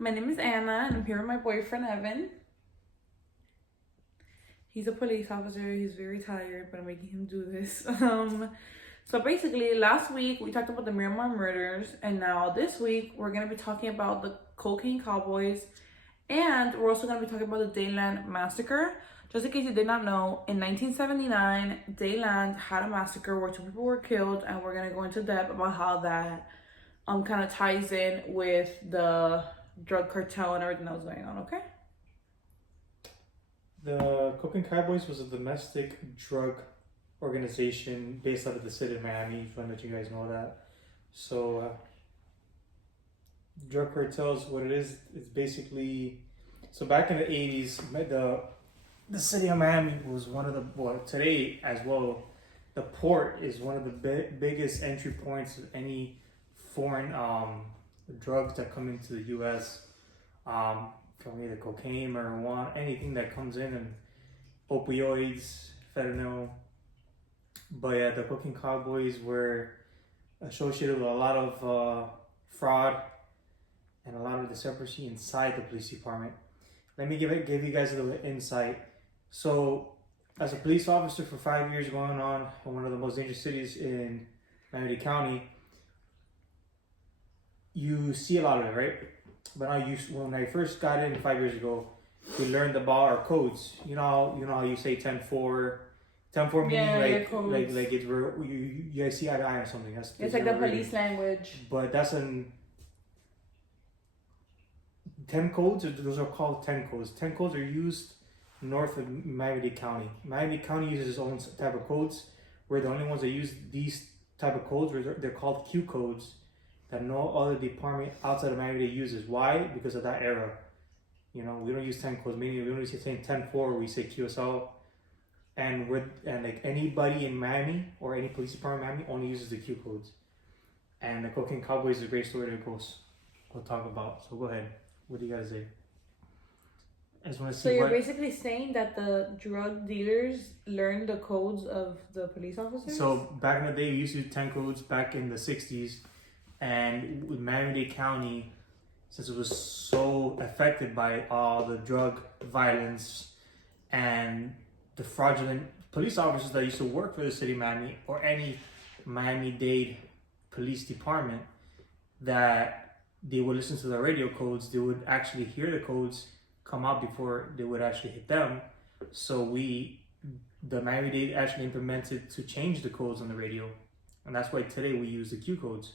My name is Anna, and I'm here with my boyfriend, Evan. He's a police officer. He's very tired, but I'm making him do this. So basically, last week we talked about the Miramar murders, and now this week we're going to be talking about the Cocaine Cowboys, and we're also going to be talking about the Dayland Massacre. Just in case you did not know, in 1979, Dayland had a massacre where 2 people were killed, and we're going to go into depth about how that kind of ties in with the drug cartel and everything that was going on, okay? The Cocaine Cowboys was a domestic drug organization based out of the city of Miami. Just want to let you guys know that. So, drug cartels, what it is basically. So back in the 80s, the city of Miami was one of the, well, today as well, the port is one of the biggest entry points of any foreign drugs that come into the U.S. From either cocaine, marijuana, anything that comes in, and opioids, fentanyl. But yeah, the Cocaine Cowboys were associated with a lot of fraud and a lot of discrepancy inside the police department. Let me give you guys a little insight. So, as a police officer for 5 years going on in one of the most dangerous cities in Miami County, you see a lot of it, right? But when I first got in 5 years ago, we learned about our codes. You know how you say 10-4. 10-4 meaning like it's where you guys see eye to eye or something. It's like the police language. But that's 10 codes. Those are called 10 codes. 10 codes are used north of Miami-Dade County. Miami-Dade County uses its own type of codes. We're the only ones that use these type of codes. They're called Q codes that no other department outside of Miami-Dade uses. Why? Because of that era. You know, we don't use 10 codes. Meaning we don't say 10-4. We say QSL. And like anybody in Miami or any police department in Miami only uses the Q codes. And the Cocaine Cowboys is a great story that we'll talk about. So go ahead. What do you guys say? I just want to see. So you're basically saying that the drug dealers learned the codes of the police officers? So back in the day, we used to use 10 codes back in the 60s. And with Miami-Dade County, since it was so affected by all the drug violence and the fraudulent police officers that used to work for the city of Miami or any Miami-Dade police department, that they would listen to the radio codes, they would actually hear the codes come out before they would actually hit them. So the Miami-Dade actually implemented to change the codes on the radio. And that's why today we use the Q codes.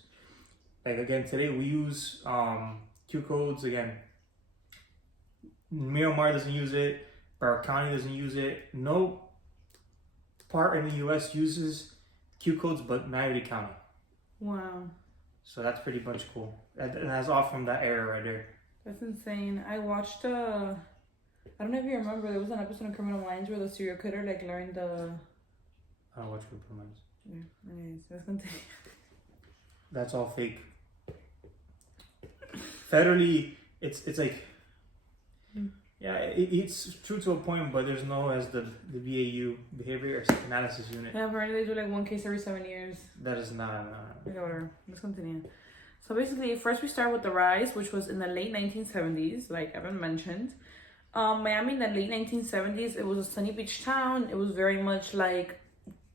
Like again, today we use Q codes. Again, Miramar doesn't use it. Broward County doesn't use it. No part in the U.S. uses Q codes, but Miami-Dade County. Wow. So that's pretty much cool. And that's all from that era right there. That's insane. I watched I don't know if you remember, there was an episode of Criminal Minds where the serial killer like learned the. I don't watch Criminal Minds. Yeah. Anyways, let's continue. That's all fake. Federally, it's like. Yeah, it's true to a point, but there's no as the BAU, Behavior Analysis Unit. Yeah, apparently they do like one case every 7 years. That is not. Okay, whatever. Let's continue. So basically, first we start with the rise, which was in the late 1970s, like Evan mentioned. Miami in the late 1970s, it was a sunny beach town. It was very much like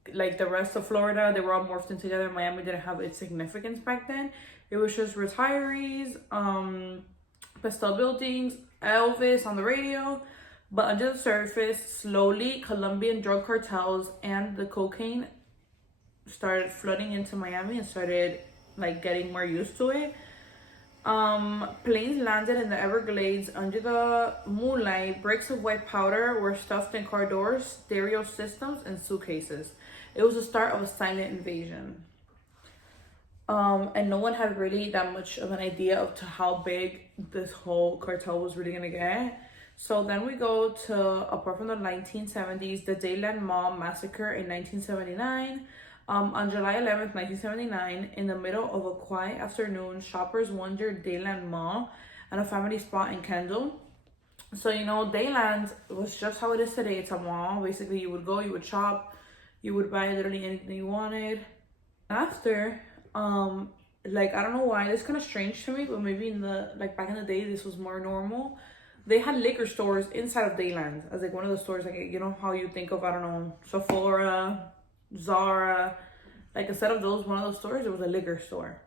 the rest of Florida. They were all morphed in together. Miami didn't have its significance back then. It was just retirees, pastel buildings, Elvis on the radio, but under the surface, slowly Colombian drug cartels and the cocaine started flooding into Miami and started like getting more used to it. Planes landed in the Everglades under the moonlight. Bricks of white powder were stuffed in car doors, stereo systems, and suitcases. It was the start of a silent invasion. And no one had really that much of an idea of to how big this whole cartel was really gonna get. So then we go to, apart from the 1970s, the Dayland Mall Massacre in 1979. On July 11th, 1979, in the middle of a quiet afternoon, shoppers wandered Dayland Mall and a family spot in Kendall. So, you know, Dayland was just how it is today. It's a mall. Basically, you would go, you would shop, you would buy literally anything you wanted. After, like, I don't know why, it's kind of strange to me, but maybe back in the day, this was more normal. They had liquor stores inside of Dayland as like one of the stores, like, you know how you think of, I don't know, Sephora, Zara, like instead of those, one of those stores, it was a liquor store.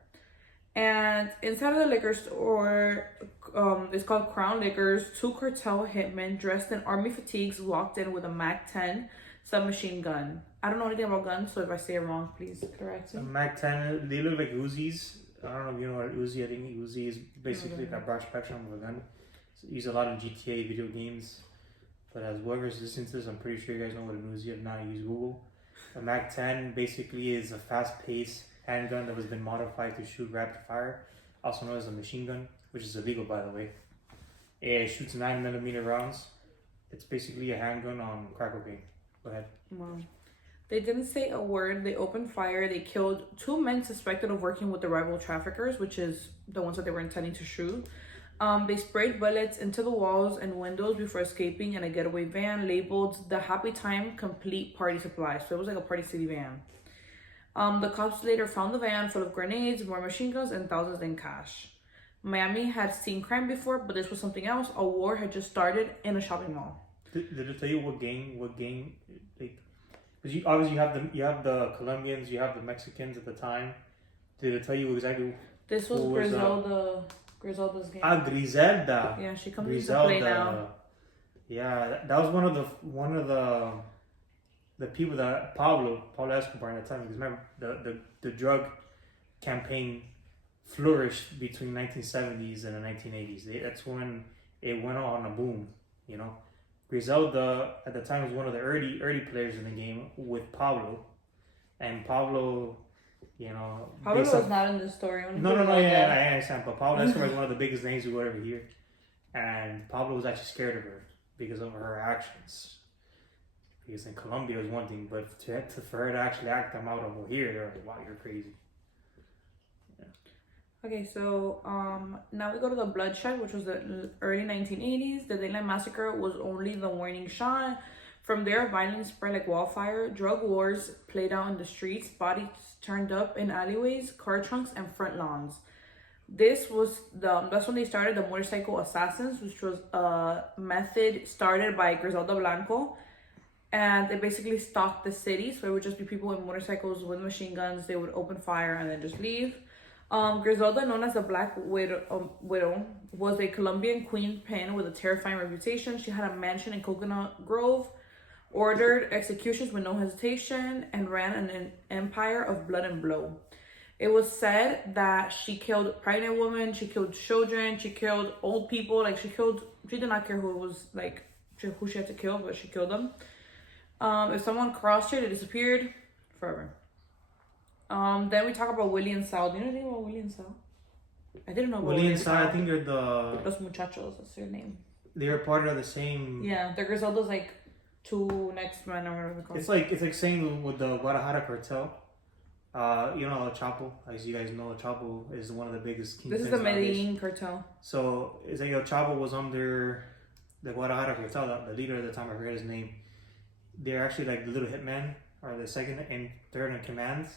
And inside of the liquor store, it's called Crown Liquors, two cartel hitmen dressed in army fatigues walked in with a MAC-10 submachine gun. I don't know anything about guns, so if I say it wrong, please correct me. A MAC-10, they look like Uzis. I don't know if you know what Uzi. I think Uzi is basically a broad spectrum of a gun. It's used a lot in GTA video games. But as whoever's listening to this, I'm pretty sure you guys know what an Uzi is. If not, use Google. A MAC-10 basically is a fast-paced handgun that has been modified to shoot rapid fire, also known as a machine gun, which is illegal, by the way. It shoots 9mm rounds. It's basically a handgun on crack cocaine. Go ahead. Wow. They didn't say a word. They opened fire. They killed two men suspected of working with the rival traffickers, which is the ones that they were intending to shoot. They sprayed bullets into the walls and windows before escaping in a getaway van labeled the Happy Time Complete Party Supply. So it was like a Party City van. The cops later found the van full of grenades, more machine guns, and thousands in cash. Miami had seen crime before, but this was something else. A war had just started in a shopping mall. Did it tell you what gang, like? Because obviously you have the Colombians, you have the Mexicans at the time. Did it tell you exactly? This was Griselda's gang. Griselda. Yeah, she comes into play now. Yeah, that was one of the people that Pablo Escobar at the time. Because remember the drug campaign flourished between 1970s and the 1980s. That's when it went on a boom. You know. Griselda at the time was one of the early players in the game with Pablo, and Pablo, you know, Pablo was not in this story. No, yeah, I understand, but Pablo Escobar is one of the biggest names we would ever hear, and Pablo was actually scared of her because of her actions. Because in Colombia it was one thing, but for her to actually act them out over here, they're like, wow, you're crazy. Okay, so now we go to the bloodshed, which was the early 1980s. The Dayland Massacre was only the warning shot. From there, violence spread like wildfire. Drug wars played out in the streets. Bodies turned up in alleyways, car trunks, and front lawns. That's when they started the motorcycle assassins, which was a method started by Griselda Blanco. And they basically stalked the city. So it would just be people in motorcycles with machine guns. They would open fire and then just leave. Griselda, known as the Black Widow, was a Colombian queen with a terrifying reputation. She had a mansion in Coconut Grove, ordered executions with no hesitation, and ran an empire of blood and blow. It was said that she killed pregnant women, she killed children, she killed old people. Like she did not care who it was, like who she had to kill, but she killed them. If someone crossed her, they disappeared forever. Then we talk about Willie and Sal. Do you know anything about Willie and Sal? I didn't know about Willie and Sal. I think they're Los Muchachos. That's their name. They're part of the same. Yeah, they're Griselda's like two next men or whatever they're called. It's like saying with the Guadalajara cartel. You know El Chapo. As you guys know, El Chapo is one of the biggest. This is the Medellin cartel. So it's like El Chapo was under the Guadalajara cartel. The leader at the time, I forget his name. They're actually like the little hitman or the second and third in command.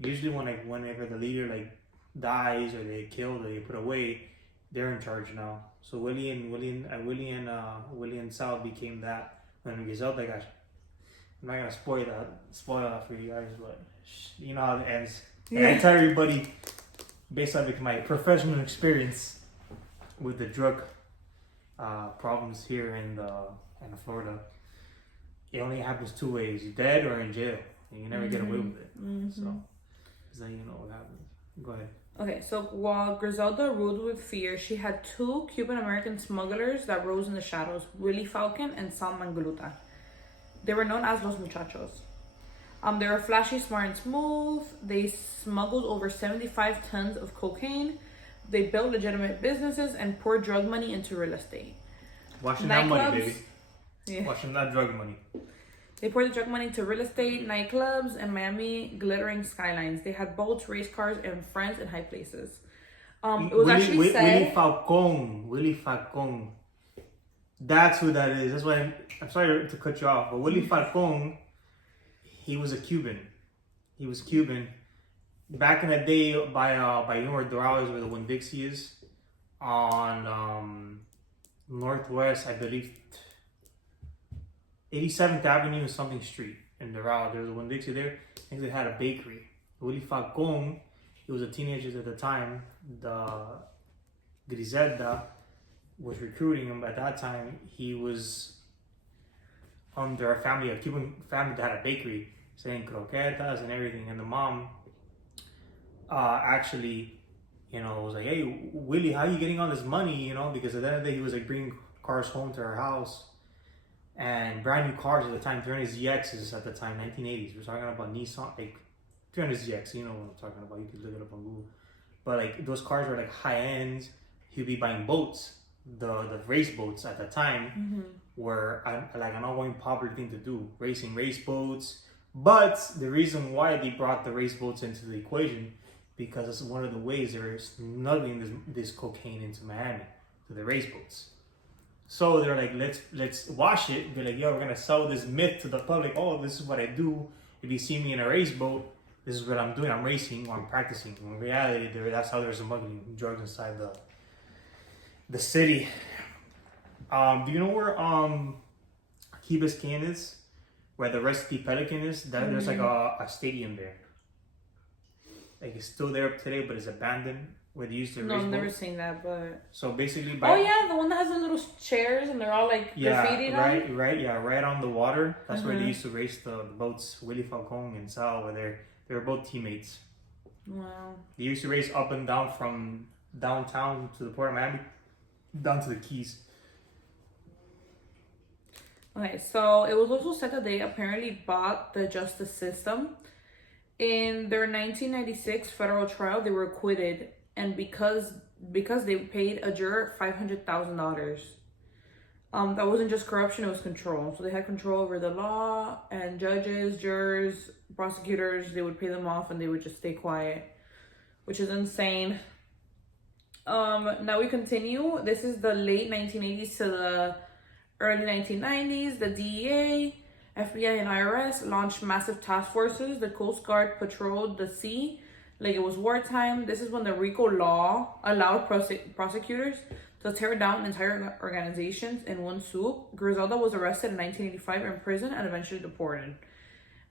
Usually whenever the leader like dies or they killed or they put away, they're in charge now. So Willie and Sal became that when Griselda got. I'm not gonna spoil that for you guys, but you know how it ends. Yeah. And I tell everybody, based on my professional experience with the drug problems here in Florida, it only happens two ways: you're dead or in jail, and you never get away with it. Mm-hmm. So. Then you know what happens. Go ahead. Okay, so while Griselda ruled with fear, she had two Cuban-American smugglers that rose in the shadows, Willie Falcon and Sal Mangluta. They were known as Los Muchachos. They were flashy, smart, and smooth. They smuggled over 75 tons of cocaine. They built legitimate businesses and poured drug money into real estate. Watching that money, baby. Yeah. Watching that drug money. They poured the drug money to real estate, nightclubs, and Miami glittering skylines. They had boats, race cars, and friends in high places. It was actually said... Willie Falcon. That's who that is. That's why I'm sorry to cut you off, but Willie Falcon, he was a Cuban. back in the day, by you know where Doral is, where the Winn-Dixie is, on Northwest, I believe, 87th Avenue and something street in Doral. There was a Winn-Dixie there. I think they had a bakery. Willie Falcon, he was a teenager at the time. The Griselda was recruiting him at that time. He was under a family, a Cuban family that had a bakery, selling croquetas and everything. And the mom actually, you know, was like, "Hey, Willie, how are you getting all this money?" You know, because at the end of the day, he was like bringing cars home to her house. And brand new cars at the time, 300ZXs at the time, 1980s. We're talking about Nissan, like 300ZX, you know what I'm talking about. You can look it up on Google. But like those cars were like high ends. He'd be buying boats. The race boats at the time were like an ongoing popular thing to do, racing race boats. But the reason why they brought the race boats into the equation, because it's one of the ways they're smuggling this cocaine into Miami to the race boats. So they're like, let's wash it. They're like, yo, we're gonna sell this myth to the public. Oh, this is what I do. If you see me in a race boat, this is what I'm doing. I'm racing or I'm practicing. In reality, that's how they're smuggling drugs inside the city. Do you know where Key Biscayne is? Where the Rusty Pelican is? There's like a stadium there. Like it's still there today, but it's abandoned. Where they used to race No, I've never boats. seen that, but... So basically... Oh, yeah, the one that has the little chairs and they're all, like, graffitied on? Right on the water. That's where they used to race the boats, Willie Falcon and Sal, where they were both teammates. Wow. They used to race up and down from downtown to the Port of Miami, down to the Keys. Okay, so it was also said that they apparently bought the justice system. In their 1996 federal trial, they were acquitted, and because they paid a juror $500,000. That wasn't just corruption; it was control. So they had control over the law, and judges, jurors, prosecutors. They would pay them off, and they would just stay quiet, which is insane. Now we continue. This is the late 1980s to the early 1990s. The DEA, FBI, and IRS launched massive task forces. The Coast Guard patrolled the sea like it was wartime. This is when the RICO law allowed prosecutors to tear down entire organizations in one swoop. Griselda was arrested in 1985 in prison and eventually deported.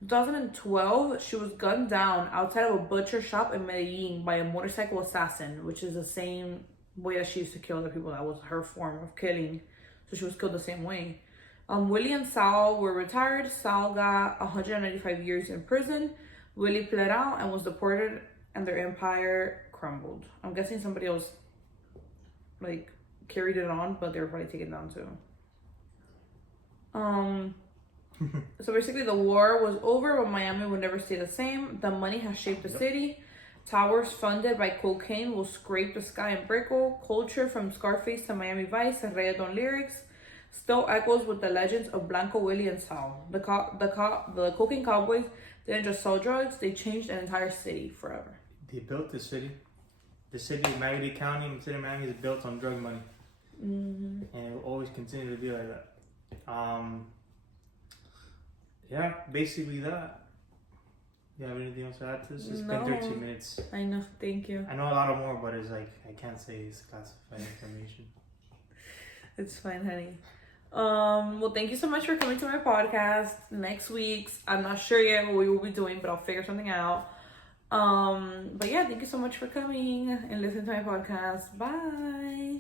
In 2012, she was gunned down outside of a butcher shop in Medellin by a motorcycle assassin, which is the same way that she used to kill the people. That was her form of killing. So she was killed the same way. Willie and Sal were retired. Sal got 195 years in prison. Willie pled out and was deported, and their empire crumbled. I'm guessing somebody else like carried it on, but they were probably taken down too. So basically the war was over, but Miami would never stay the same. The money has shaped the city. Towers funded by cocaine will scrape the sky in Brickell. Culture from Scarface to Miami Vice and reggaeton lyrics still echoes with the legends of Blanco, Willie, and Sal. The Cocaine Cowboys didn't just sell drugs, they changed an entire city forever. They built the city. The city of Miami-Dade County and the city of Miami is built on drug money. And it will always continue to be like that. Yeah, basically that. You have anything else to add to this? It's been 13 minutes. I know, thank you. I know a lot of more, but it's like, I can't say it's classified information. It's fine, honey. Well, thank you so much for coming to my podcast. Next week's, I'm not sure yet what we will be doing, but I'll figure something out. But yeah, thank you so much for coming and listening to my podcast. Bye.